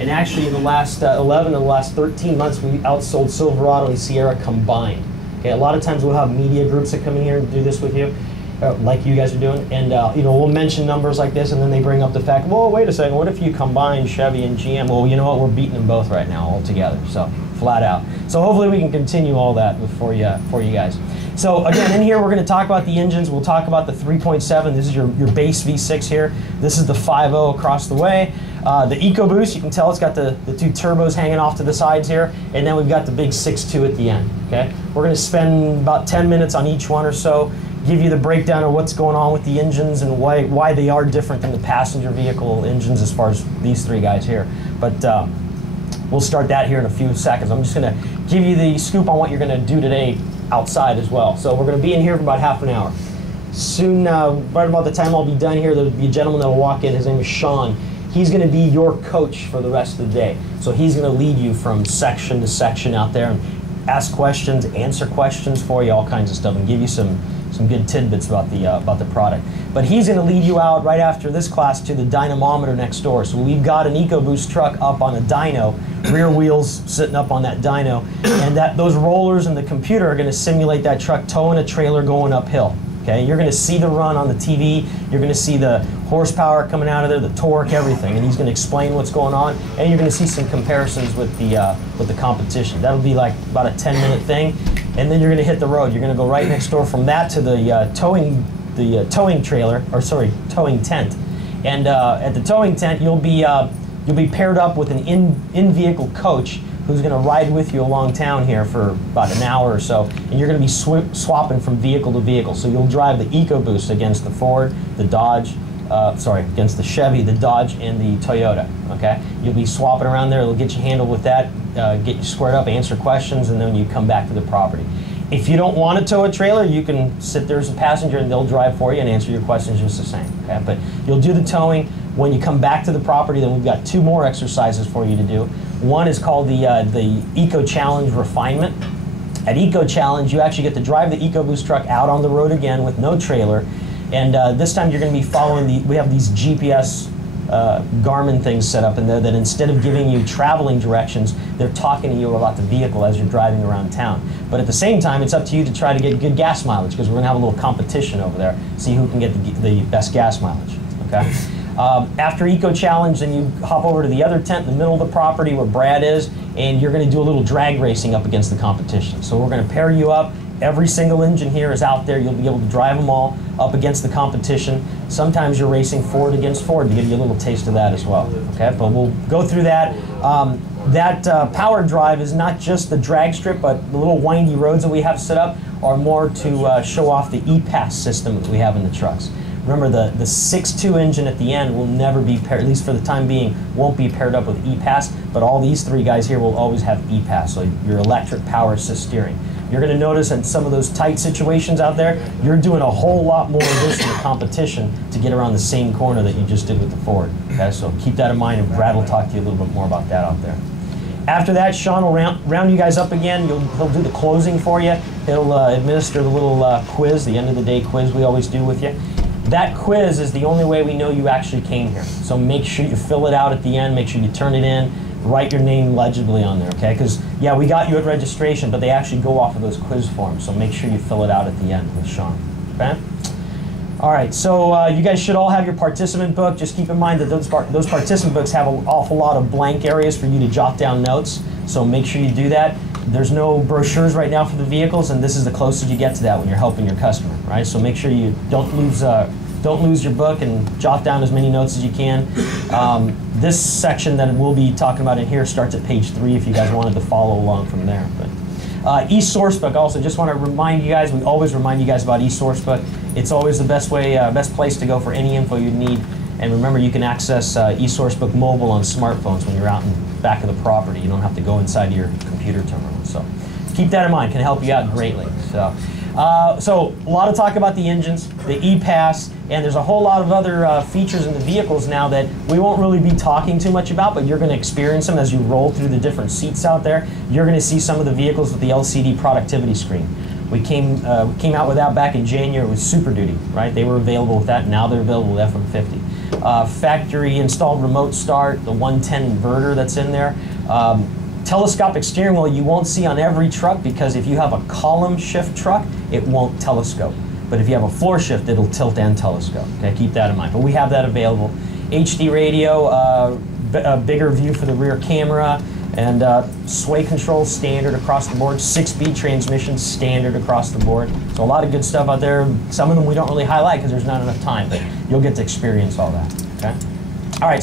And actually, in the last 11 of the last 13 months, we outsold Silverado and Sierra combined. Okay, a lot of times we'll have media groups that come in here and do this with you, like you guys are doing, and you know, we'll mention numbers like this, and then they bring up the fact, well, wait a second, what if you combine Chevy and GM? Well, you know what, we're beating them both right now all together, so flat out. So hopefully we can continue all that for you guys. So again, in here we're going to talk about the engines. We'll talk about the 3.7. This is your base V6 here. This is the 5.0 across the way. The Ecoboost, you can tell it's got the two turbos hanging off to the sides here, and then we've got the big 6.2 at the end. Okay, we're going to spend about 10 minutes on each one or so, give you the breakdown of what's going on with the engines and why they are different than the passenger vehicle engines as far as these three guys here. But we'll start that here in a few seconds. I'm just going to give you the scoop on what you're going to do today outside as well. So we're going to be in here for about half an hour. Soon, right about the time I'll be done here, there'll be a gentleman that will walk in. His name is Sean. He's going to be your coach for the rest of the day. So he's going to lead you from section to section out there and ask questions, answer questions for you, all kinds of stuff, and give you some good tidbits about the product. But he's going to lead you out right after this class to the dynamometer next door. So we've got an Ecoboost truck up on a dyno, rear wheels sitting up on that dyno, and those rollers and the computer are going to simulate that truck towing a trailer going uphill. Okay, you're going to see the run on the TV, you're going to see the horsepower coming out of there, the torque, everything, and he's going to explain what's going on, and you're going to see some comparisons with the competition. That'll be like about a 10-minute thing, and then you're going to hit the road. You're going to go right next door from that to the towing trailer, or sorry, towing tent. And at the towing tent, you'll be paired up with an in-vehicle coach who's going to ride with you along town here for about an hour or so, and you're going to be swapping from vehicle to vehicle. So you'll drive the Ecoboost against the Ford, the Dodge, against the Chevy, the Dodge, and the Toyota, okay? You'll be swapping around there. It'll get you handled with that, get you squared up, answer questions, and then you come back to the property. If you don't want to tow a trailer, you can sit there as a passenger and they'll drive for you and answer your questions just the same, okay? But you'll do the towing. When you come back to the property, then we've got two more exercises for you to do. One is called the Eco Challenge Refinement. At Eco Challenge, you actually get to drive the Ecoboost truck out on the road again with no trailer, and this time you're going to be following we have these GPS Garmin things set up in there that instead of giving you traveling directions, they're talking to you about the vehicle as you're driving around town. But at the same time, it's up to you to try to get good gas mileage, because we're going to have a little competition over there, see who can get the best gas mileage, okay? After Eco Challenge, then you hop over to the other tent in the middle of the property where Brad is, and you're going to do a little drag racing up against the competition. So we're going to pair you up. Every single engine here is out there. You'll be able to drive them all up against the competition. Sometimes you're racing Ford against Ford to give you a little taste of that as well. Okay, but we'll go through that. That power drive is not just the drag strip, but the little windy roads that we have set up are more to show off the e-pass system that we have in the trucks. Remember, the 6.2 engine at the end will never be paired, at least for the time being, won't be paired up with e-pass, but all these three guys here will always have e-pass, so your electric power assist steering. You're going to notice in some of those tight situations out there, you're doing a whole lot more of this in the competition to get around the same corner that you just did with the Ford. Okay, so keep that in mind, and Brad will talk to you a little bit more about that out there. After that, Sean will round you guys up again. He'll do the closing for you. He'll administer the little quiz, the end of the day quiz we always do with you. That quiz is the only way we know you actually came here. So make sure you fill it out at the end, make sure you turn it in, write your name legibly on there, okay? Because, yeah, we got you at registration, but they actually go off of those quiz forms, so make sure you fill it out at the end with Sean, okay? All right, so you guys should all have your participant book. Just keep in mind that those participant books have an awful lot of blank areas for you to jot down notes, so make sure you do that. There's no brochures right now for the vehicles, and this is the closest you get to that when you're helping your customer, right? So make sure you don't lose your book and jot down as many notes as you can. This section that we'll be talking about in here starts at page 3 if you guys wanted to follow along from there. But eSourcebook also, just want to remind you guys, we always remind you guys about eSourcebook. It's always the best way, best place to go for any info you need. And remember, you can access eSourcebook mobile on smartphones when you're out in the back of the property. You don't have to go inside your computer terminal. So keep that in mind, can help you out greatly. So a lot of talk about the engines, the e-pass, and there's a whole lot of other features in the vehicles now that we won't really be talking too much about, but you're going to experience them as you roll through the different seats out there. You're going to see some of the vehicles with the LCD productivity screen. We came out with that back in January with Super Duty, right? They were available with that, now they're available with F-150. factory installed remote start, the 110 inverter that's in there. Telescopic steering wheel you won't see on every truck, because if you have a column shift truck, it won't telescope. But if you have a floor shift, it'll tilt and telescope. Okay, keep that in mind. But we have that available. HD radio, a bigger view for the rear camera, and sway control standard across the board. 6-speed transmission standard across the board. So a lot of good stuff out there. Some of them we don't really highlight because there's not enough time, but you'll get to experience all that. Okay. All right. So